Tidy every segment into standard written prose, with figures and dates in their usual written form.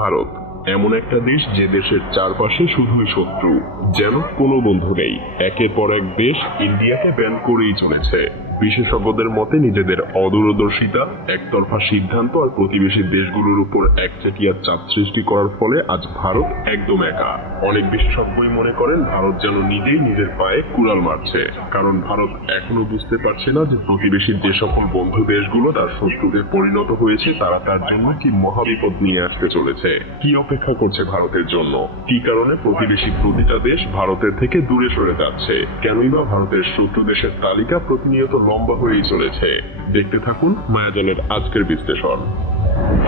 ভারত এমন একটা দেশ যে দেশের চারপাশে শুধুই শত্রু, যেন কোনো বন্ধু নেই। একের পর এক দেশ ইন্ডিয়াকে ব্যান করেই চলেছে। বিশেষজ্ঞদের মতে নিজেদের অদূরদর্শিতা, একতরফা সিদ্ধান্ত আর প্রতিবেশী দেশগুলোর উপর একচেটিয়া চাপ সৃষ্টি করার ফলে আজ ভারত একদম একা। অনেক বিশেষজ্ঞই মনে করেন ভারত যেন নিজেই নিজের পায়ে কুড়াল মারছে, কারণ ভারত এখনো বুঝতে পারছে না যে প্রতিবেশী যে সকল বন্ধু দেশগুলো তার শত্রুতে পরিণত হয়েছে তারা তার জন্য কি মহাবিপদ নিয়ে আসতে চলেছে। কি অপেক্ষা করছে ভারতের জন্য? কি কারণে প্রতিবেশী প্রতিটা দেশ ভারতের থেকে দূরে সরে যাচ্ছে? কেনই বা ভারতের শত্রু দেশের তালিকা প্রতিনিয়ত লম্বা হয়েই চলেছে? দেখতে থাকুন মায়াজানের আজকের বিশ্লেষণ।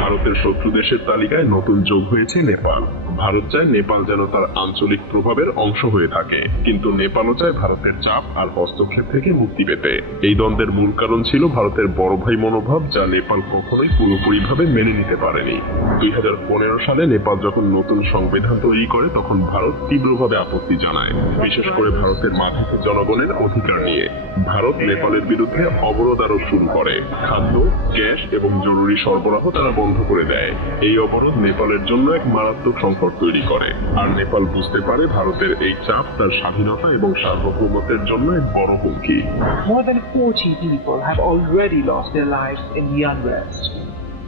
ভারতের শত্রু দেশের তালিকায় নতুন যোগ হয়েছে নেপাল। ভারত চায় নেপাল যেন তার আঞ্চলিক প্রভাবের অংশ হয়ে থাকে, কিন্তু নেপালও চায় ভারতের চাপ আর হস্তক্ষেপ থেকে মুক্তি পেতে। এই দ্বন্দ্বের মূল কারণ ছিল ভারতের বড় ভাই মনোভাব, যা নেপাল কখনোই পুরোপুরিভাবে মেনে নিতে পারেনি। 2015 সালে নেপাল যখন নতুন সংবিধান তৈরি করে তখন ভারত তীব্রভাবে আপত্তি জানায়, বিশেষ করে ভারতের মাধাত জনগণের অধিকার নিয়ে। ভারত নেপালের বিরুদ্ধে অবরোধ আরোপ শুরু করে। খাদ্য, গ্যাস এবং জরুরি সরবরাহ তারা বন্ধ করে দেয়। এই অবরোধ নেপালের জন্য এক মারাত্মক সংকট তৈরি করে, আর নেপাল বুঝতে পারে ভারতের এই চাপ তার স্বাধীনতা এবং সার্বভৌমত্বের জন্য এক বড় হুমকি। More than 40 people have already lost their lives in the unrest.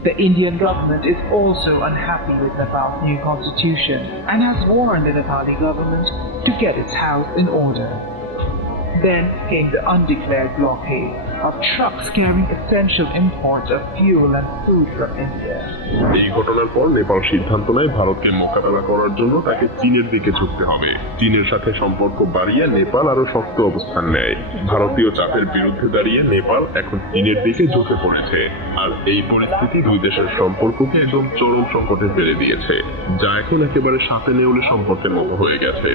The Indian government is also unhappy with Nepal's new constitution and has warned the Nepali government to get its house in order. Then came the undeclared blockade of trucks carrying essential imports of fuel and food from India. এই ঘটনার পর নেপাল সিদ্ধান্ত নেয় ভারতকে মোকাবেলা করার জন্য তাকে চীনের দিকে ঝুঁকতে হবে। চীনের সাথে সম্পর্ক বাড়িয়ে নেপাল আরো শক্ত অবস্থান নেয়। ভারতীয় চাপের বিরুদ্ধে দাঁড়িয়ে নেপাল এখন চীনের দিকে ঝুঁকে পড়েছে, আর এই পরিস্থিতি দুই দেশের সম্পর্ককে একদম চরম সংকটে ফেলে দিয়েছে, যা এখন একেবারে সাথে নেউলে সম্পর্কের মতো হয়ে গেছে।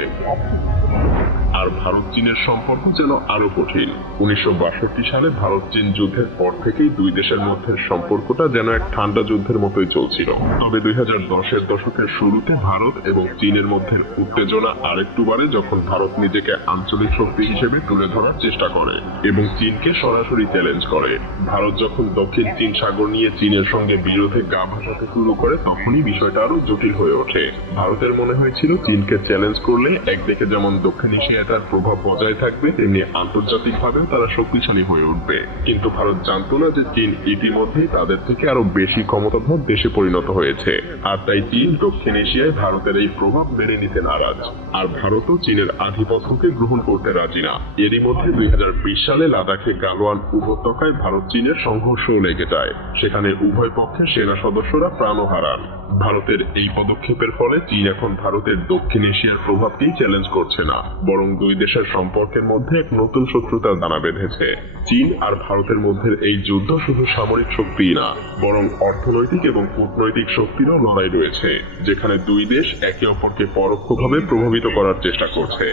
আর ভারত চীনের সম্পর্ক যেন আরো কঠিন। 1962 সালে ভারত চীন যুদ্ধের পর থেকেই দুই দেশের মধ্যে সম্পর্কটা যেন এক ঠান্ডা যুদ্ধের মতোই চলছিল। তবে 2010-এর দশকের শুরুতে ভারত এবং চীনের মধ্যে উত্তেজনা আরেকটু বাড়ে যখন ভারত নিজেকে আঞ্চলিক শক্তি হিসেবে তুলে ধরার চেষ্টা করে এবং চীনকে সরাসরি চ্যালেঞ্জ করে। ভারত যখন দক্ষিণ চীন সাগর নিয়ে চীনের সঙ্গে বিরোধে গা ভাসাতে শুরু করে তখনই বিষয়টা আরো জটিল হয়ে ওঠে। ভারতের মনে হয়েছিল চীনকে চ্যালেঞ্জ করলে একদিকে যেমন দক্ষিণ এশিয়ায় তার প্রভাব বজায় থাকবে, তেমনি আন্তর্জাতিকভাবেও তারা শক্তিশালী হয়ে উঠবে। কিন্তু ভারত জানতো না যে চীন ইতিমধ্যেই তাদের থেকে আরো বেশি ক্ষমতাধর দেশে পরিণত হয়েছে, আর তাই চীন দক্ষিণ এশিয়ায় ভারতের এই প্রভাব মেনে নিতে নারাজ, আর ভারতও চীনের আধিপত্যকে গ্রহণ করতে রাজি না। এরই মধ্যে 2020 সালে লাদাখে গালওয়ান উপত্যকায় ভারত চীনের সংঘর্ষও লেগে যায়। সেখানে উভয় পক্ষের সেনা সদস্যরা প্রাণও হারান। ভারতের এই পদক্ষেপের ফলে চীন এখন ভারতের দক্ষিণ এশিয়ার প্রভাবকেই চ্যালেঞ্জ করছে না, বরং দুই দেশের সম্পর্কের মধ্যে এক নতুন শত্রুতার দানা বেঁধেছে। চীন আর ভারতের মধ্যে এই যুদ্ধ শুধু সামরিক শক্তিই না, বরং অর্থনৈতিক এবং কূটনৈতিক শক্তিরও লড়াই রয়েছে, যেখানে দুই দেশ একে অপরকে পরোক্ষভাবে প্রভাবিত করার চেষ্টা করছে,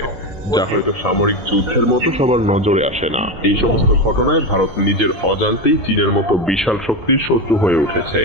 যা হয়তো সামরিক যুদ্ধের মতো সবার নজরে আসে না। এই সমস্ত ঘটনায় ভারত নিজের অজান্তেই চীনের মতো বিশাল শক্তির শত্রু হয়ে উঠেছে।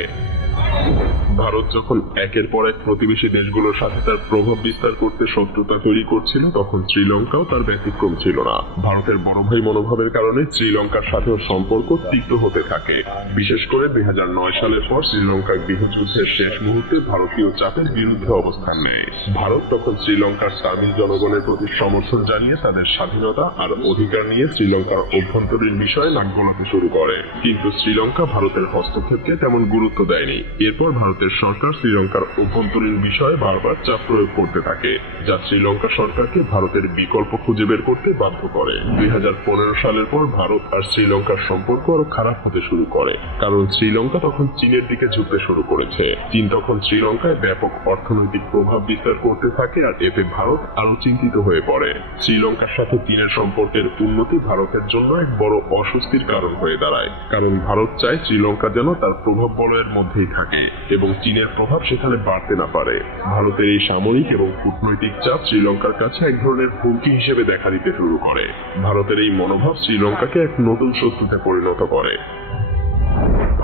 ভারত যখন একের পর এক প্রতিবেশী দেশগুলোর সাথে তার প্রভাব বিস্তার করতে শত্রুতা তৈরি করছিল, তখন শ্রীলঙ্কাও তার ব্যতিক্রম ছিল না। ভারতের বড় ভাই মনোভাবের কারণে শ্রীলঙ্কার সাথেও সম্পর্ক তিক্ত হতে থাকে। বিশেষ করে 2009 সালের পর শ্রীলঙ্কার গৃহযুদ্ধের শেষ মুহূর্তে ভারতীয় চাপের বিরুদ্ধে অবস্থান নেয়। ভারত তখন শ্রীলঙ্কার তামিল জনগণের প্রতি সমর্থন জানিয়ে তাদের স্বাধীনতা আর অধিকার নিয়ে শ্রীলঙ্কার অভ্যন্তরীণ বিষয়ে নাক গলাতে শুরু করে, কিন্তু শ্রীলঙ্কা ভারতের হস্তক্ষেপকে তেমন গুরুত্ব দেয়নি। এরপর ভারতের সরকার শ্রীলঙ্কার অভ্যন্তরীণ বিষয়ে বারবার চাপ প্রয়োগ করতে থাকে, যা শ্রীলঙ্কা সরকারকে ভারতের বিকল্প খুঁজে বের করতে বাধ্য করে। 2015 সালের পর ভারত আর শ্রীলঙ্কার সম্পর্ক আরো খারাপ হতে শুরু করে, কারণ শ্রীলঙ্কা তখন চীনের দিকে ঝুঁকতে শুরু করেছে। চীন তখন শ্রীলঙ্কায় ব্যাপক অর্থনৈতিক প্রভাব বিস্তার করতে থাকে, আর এতে ভারত আরো চিন্তিত হয়ে পড়ে। শ্রীলঙ্কার সাথে চীনের সম্পর্কের উন্নতি ভারতের জন্য এক বড় অস্বস্তির কারণ হয়ে দাঁড়ায়, কারণ ভারত চায় শ্রীলঙ্কা যেন তার প্রভাব বলয়ের মধ্যেই থাকে এবং চীনের প্রভাব সেখানে বাড়তে না পারে। ভারতের এই সামরিক এবং কূটনৈতিক চাপ শ্রীলঙ্কার কাছে এক ধরনের হুমকি হিসেবে দেখা দিতে শুরু করে। ভারতের এই মনোভাব শ্রীলঙ্কাকে এক নতুন শত্রুতে পরিণত করে।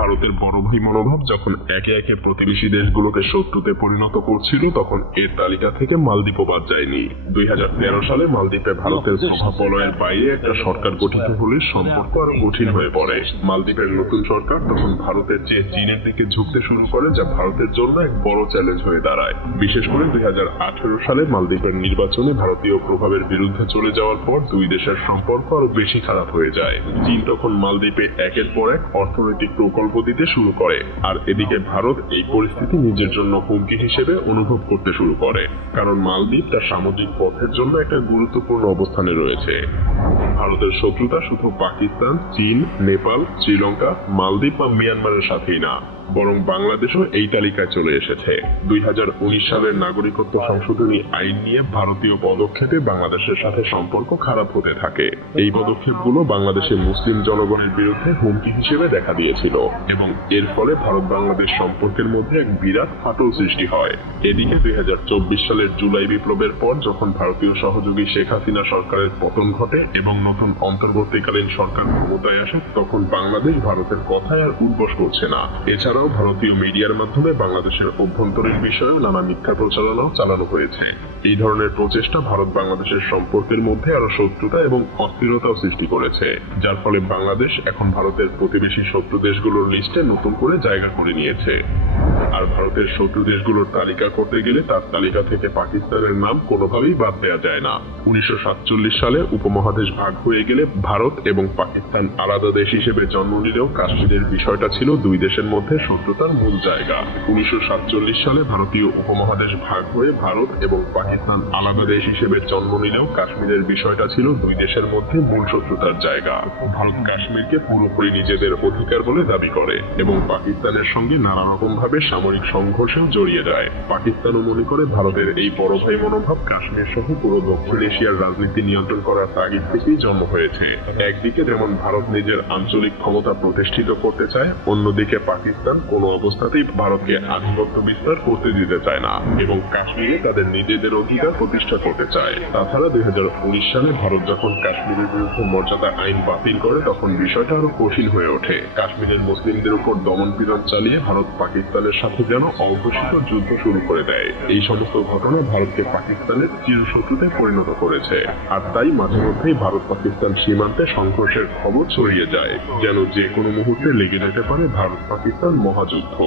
ভারতের বড় ভাই মনোভাব যখন একে একে প্রতিবেশী দেশগুলোকে শত্রুতে পরিণত করছিল, তখন এর তালিকা থেকে মালদ্বীপও বাদ যায়নি। 2013 সালে মালদ্বীপে ভারতের প্রভাব বলয়ের বাইরে একটা সরকার গঠিত হলে সম্পর্ক আরো কঠিন হয়ে পড়ে। মালদ্বীপের নতুন সরকার তখন ভারতের চেয়ে চীনের দিকে ঝুঁকতে শুরু করে, যা ভারতের জন্য এক বড় চ্যালেঞ্জ হয়ে দাঁড়ায়। বিশেষ করে 2018 সালে মালদ্বীপের নির্বাচনে ভারতীয় প্রভাবের বিরুদ্ধে চলে যাওয়ার পর দুই দেশের সম্পর্ক আরো বেশি খারাপ হয়ে যায়। চীন তখন মালদ্বীপে একের পর এক অর্থনৈতিক প্রকল্প দিতে শুরু করে, আর এদিকে ভারত এই পরিস্থিতি নিজের জন্য হুমকি হিসেবে অনুভব করতে শুরু করে, কারণ মালদ্বীপ তার সামুদ্রিক পথের জন্য একটা গুরুত্বপূর্ণ অবস্থানে রয়েছে। ভারতের শত্রুতা শুধু পাকিস্তান, চীন, নেপাল, শ্রীলঙ্কা, মালদ্বীপ বা মিয়ানমারের সাথেই না, বরং বাংলাদেশও এই তালিকায় চলে এসেছে। 2019 সালের নাগরিকত্ব সংশোধনী আইন নিয়ে ভারতীয় পদক্ষেপে বাংলাদেশের সাথে সম্পর্ক খারাপ হতে থাকে। এই পদক্ষেপগুলো বাংলাদেশের মুসলিম জনগণের বিরুদ্ধে হুমকি হিসেবে দেখা দিয়েছিল এবং এর ফলে ভারত বাংলাদেশ সম্পর্কের মধ্যে এক বিরাট ফাটল সৃষ্টি হয়। এদিকে 2024 সালের জুলাই বিপ্লবের পর যখন ভারতীয় সহযোগী শেখ হাসিনা সরকারের পতন ঘটে এবং নতুন অন্তর্বর্তীকালীন সরকার ক্ষমতায় আসে, তখন বাংলাদেশ ভারতের কথায় আর উদ্বস করছে না। এছাড়াও ভারতীয় মিডিয়ার মাধ্যমে বাংলাদেশের অভ্যন্তরীণ বিষয়ে নানা মিথ্যা প্রচারণাও চালানো হয়েছে। এই ধরনের প্রচেষ্টা ভারত বাংলাদেশের সম্পর্কের মধ্যে আরো শত্রুতা এবং অস্থিরতাও সৃষ্টি করেছে, যার ফলে বাংলাদেশ এখন ভারতের প্রতিবেশী শত্রু দেশগুলোর লিস্টে নতুন করে জায়গা করে নিয়েছে। আর ভারতের শত্রু দেশগুলোর তালিকা করতে গেলে তার তালিকা থেকে পাকিস্তানের নাম কোনোভাবেই বাদ দেওয়া যায় না। 1947 সালে উপমহাদেশ ভাগ হয়ে গেলে ভারত এবং পাকিস্তান আলাদা দেশ হিসেবে জন্ম নিলেও কাশ্মীরের বিষয়টা ছিল দুই দেশের মধ্যে শত্রুতার মূল জায়গা। 1947 সালে ভারতীয় উপমহাদেশ ভাগ হয়ে ভারত এবং পাকিস্তান আলাদা দেশ হিসেবে জন্ম নিলেও কাশ্মীরের বিষয়টা ছিল দুই দেশের মধ্যে মূল শত্রুতার জায়গা। ভারত কাশ্মীরকে পুরোপুরি নিজেদের অধিকার বলে দাবি করে এবং পাকিস্তানের সঙ্গে নানা রকম ভাবে সামরিক সংঘর্ষেও জড়িয়ে যায়। পাকিস্তানও মনে করে ভারতের এই বড় ভাই মনোভাব কাশ্মীর সহ পুরো দক্ষিণ এশিয়ার রাজনীতি নিয়ন্ত্রণ করার তাগিদ থেকেই জন্ম হয়েছে। একদিকে যেমন ভারত নিজের আঞ্চলিক ক্ষমতা প্রতিষ্ঠিত করতে চায়, অন্যদিকে পাকিস্তান কোনো অবস্থাতেই ভারতকে আধিপত্য বিস্তার করতে দিতে চায় না এবং কাশ্মীরে তাদের নিজেদের অধিকার প্রতিষ্ঠা করতে চায়। তাছাড়া 2019 সালে ভারত যখন কাশ্মীরের বিরুদ্ধে মর্যাদা আইন বাতিল করে, তখন বিষয়টা আরো কঠিন হয়ে ওঠে। কাশ্মীরের মুসলিমদের উপর দমন পীড়ন চালিয়ে ভারত পাকিস্তানের সাথে যেন অঘোষিত যুদ্ধ শুরু করে দেয়। এই সমস্ত ঘটনা ভারতকে পাকিস্তানের চিরশত্রুতে পরিণত করেছে, আর তাই মাঝে মধ্যেই ভারত পাকিস্তান সীমান্তে সংঘর্ষের খবর ছড়িয়ে যায়, যেন যে কোনো মুহূর্তে লেগে যেতে পারে ভারত পাকিস্তান মহাযুদ্ধ।